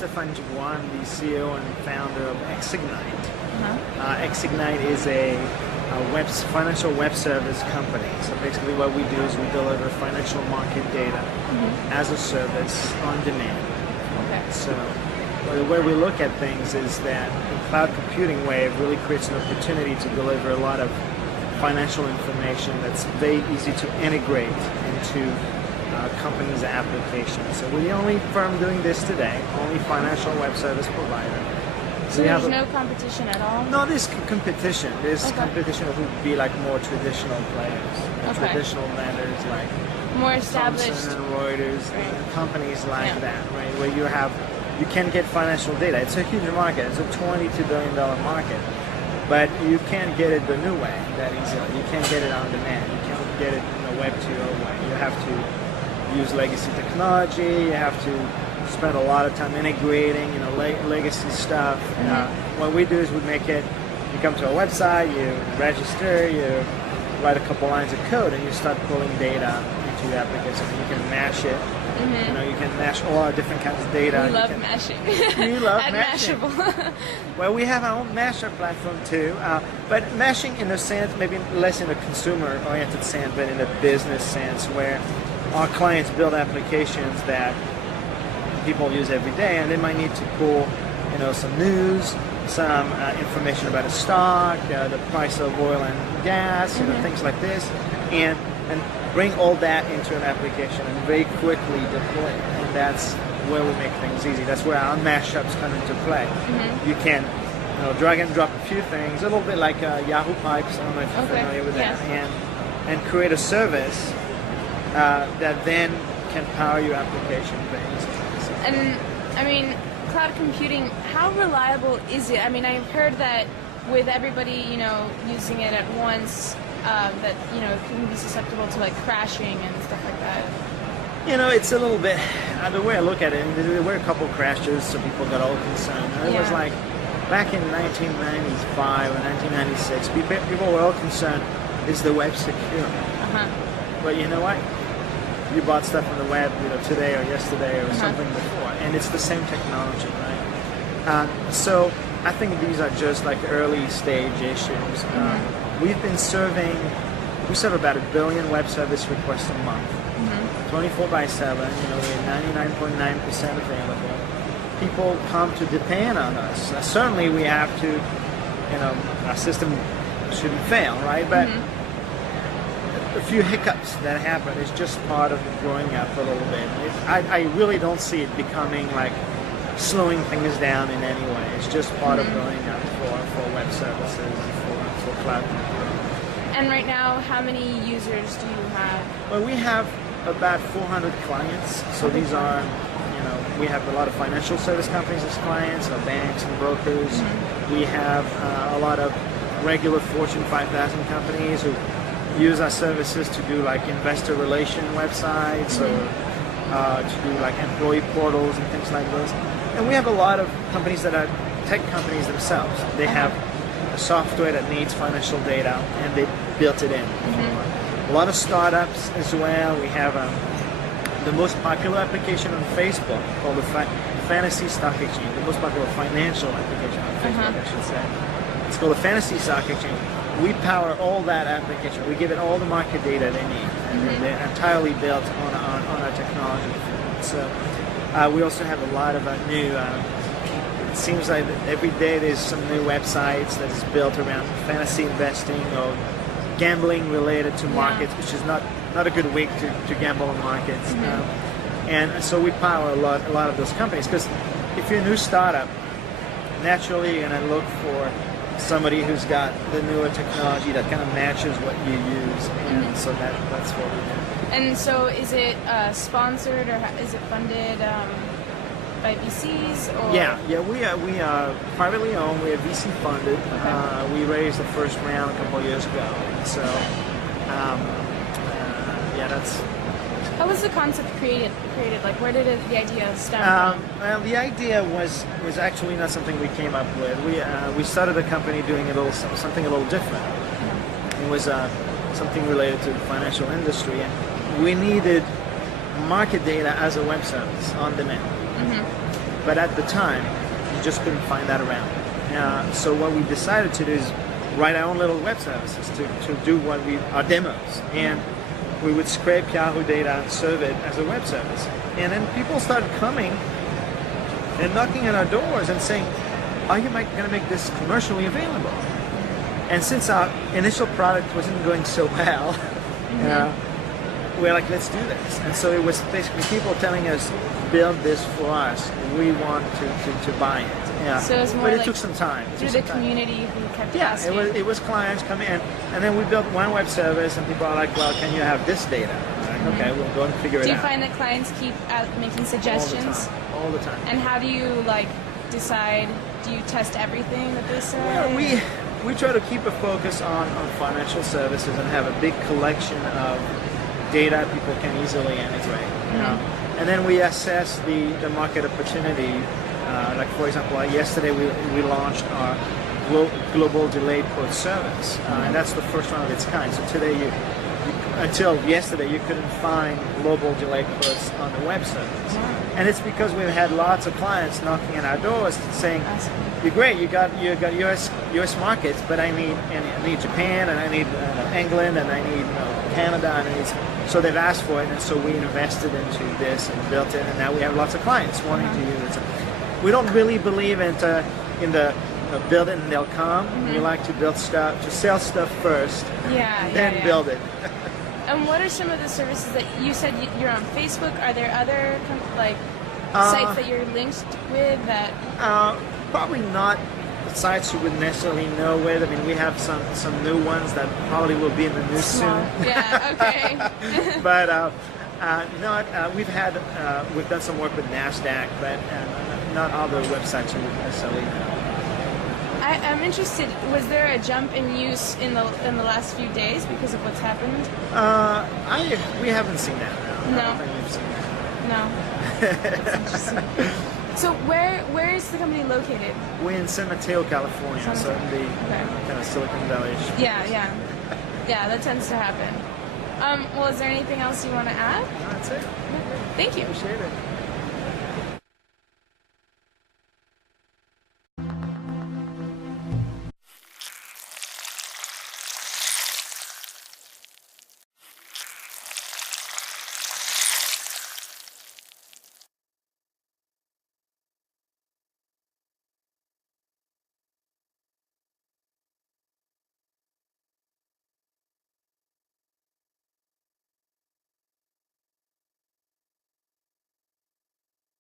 Stéphane Dubois, I'm the CEO and founder of Xignite. Xignite is a financial web service company. So basically what we do is we deliver financial market data as a service on demand. Okay. So the way we look at things is that the cloud computing wave really creates an opportunity to deliver a lot of financial information that's very easy to integrate into companies' applications. So we're the only firm doing this today, only financial web service provider. So there's no competition at all? No, there's competition. There's competition who would be like more traditional players, traditional vendors like more established Thomson and Reuters, companies like that, right? Where you can get financial data. It's a huge market. It's a $22 billion market, but you can't get it the new way that easily. You can't get it on demand. You can't get it in the Web 2.0 way. You have to use legacy technology. You have to spend a lot of time integrating, legacy stuff. What we do is we make it. You come to our website, you register, you write a couple lines of code, and you start pulling data into your application. You can mash it. You can mash a lot of different kinds of data. We love mashing. We love mashing. Mashable. Well, we have our own masher platform too, but mashing in a sense, maybe less in a consumer-oriented sense, but in a business sense, where our clients build applications that people use every day, and they might need to pull, some news, some information about a stock, the price of oil and gas, things like this, and bring all that into an application and very quickly deploy it. And that's where we make things easy. That's where our mashups come into play. You can, drag and drop a few things, a little bit like Yahoo Pipes. I don't know if you're familiar with that, and create a service that then can power your application very easily. So. And I mean, cloud computing, how reliable is it? I mean, I've heard that with everybody, using it at once, that it can be susceptible to like crashing and stuff like that. It's a little bit. The way I look at it, there were a couple crashes, so people got all concerned. It was like back in 1995 or 1996, people were all concerned: is the web secure? But you know what? You bought stuff on the web, today or yesterday or something before, and it's the same technology, right? So I think these are just like early stage issues. We serve about 1 billion web service requests a month, 24/7. We're 99.9% available. People come to depend on us. Certainly, we have to. Our system shouldn't fail, right? But a few hiccups that happen is just part of growing up a little bit. I really don't see it becoming like slowing things down in any way. It's just part of growing up for web services and for cloud computing. And right now, how many users do you have? Well, we have about 400 clients. So these are, we have a lot of financial service companies as clients, banks and brokers. We have a lot of regular Fortune 5000 companies who use our services to do like investor relation websites or to do like employee portals and things like those. And we have a lot of companies that are tech companies themselves. They have a software that needs financial data and they built it in. A lot of startups as well. We have the most popular application on Facebook called the Fantasy Stock Exchange, the most popular financial application on Facebook, I should say. It's called the Fantasy Stock Exchange. We power all that application. We give it all the market data they need. And they're entirely built on our technology. So we also have a lot of new, it seems like every day there's some new websites that is built around fantasy investing or gambling related to markets, which is not a good week to gamble on markets. And so we power a lot of those companies, because if you're a new startup, naturally you're going to look for somebody who's got the newer technology that kind of matches what you use, and so that's what we do. And so is it sponsored or is it funded by VCs? Or? Yeah, we are privately owned. We are VC funded. We raised the first round a couple of years ago. So that's. How was the concept created? Like, where did the idea stem from? Well, the idea was actually not something we came up with. We started a company doing something a little different. It was something related to the financial industry, and we needed market data as a web service on demand. but at the time, you just couldn't find that around. So what we decided to do is write our own little web services to do our demos, and we would scrape Yahoo data and serve it as a web service. And then people started coming and knocking at our doors and saying, are you going to make this commercially available? And since our initial product wasn't going so well, we're like, let's do this. And so it was basically people telling us, build this for us. We want to buy it. Yeah. So it was more but it like took some time. Through the community who kept asking. It was clients coming in, and then we built one web service, and people are like, well, can you have this data? Like, okay, we'll go and figure it out. Do you find that clients keep making suggestions? All the time. And how do you like decide? Do you test everything that they say? Well, we try to keep a focus on financial services and have a big collection of data people can easily integrate. And then we assess the market opportunity. Like for example, yesterday we launched our global delayed quote service, and that's the first one of its kind. So today, until yesterday, you couldn't find global delayed quotes on the web service, and it's because we've had lots of clients knocking on our doors saying, "You're great, you got U.S. markets, but I need Japan, and I need England, and I need Canada, and I need." So they've asked for it, and so we invested into this and built it, and now we have lots of clients wanting to use it. We don't really believe in the build it and they'll come. We like to build stuff, to sell stuff first, then build it. And what are some of the services that you said you're on Facebook? Are there other sites that you're linked with that? Probably not sites you would necessarily know with. I mean, we have some new ones that probably will be in the news soon. Yeah. Okay. But we've done some work with NASDAQ, but not all the websites you would necessarily know. I'm interested. Was there a jump in use in the last few days because of what's happened? We haven't seen that. No. I don't think we've seen that. No. That's interesting. So where is the company located? We're in San Mateo, California, so in the kind of Silicon Valley-ish. Yeah. That tends to happen. Well, is there anything else you want to add? That's it. Thank you. Appreciate it.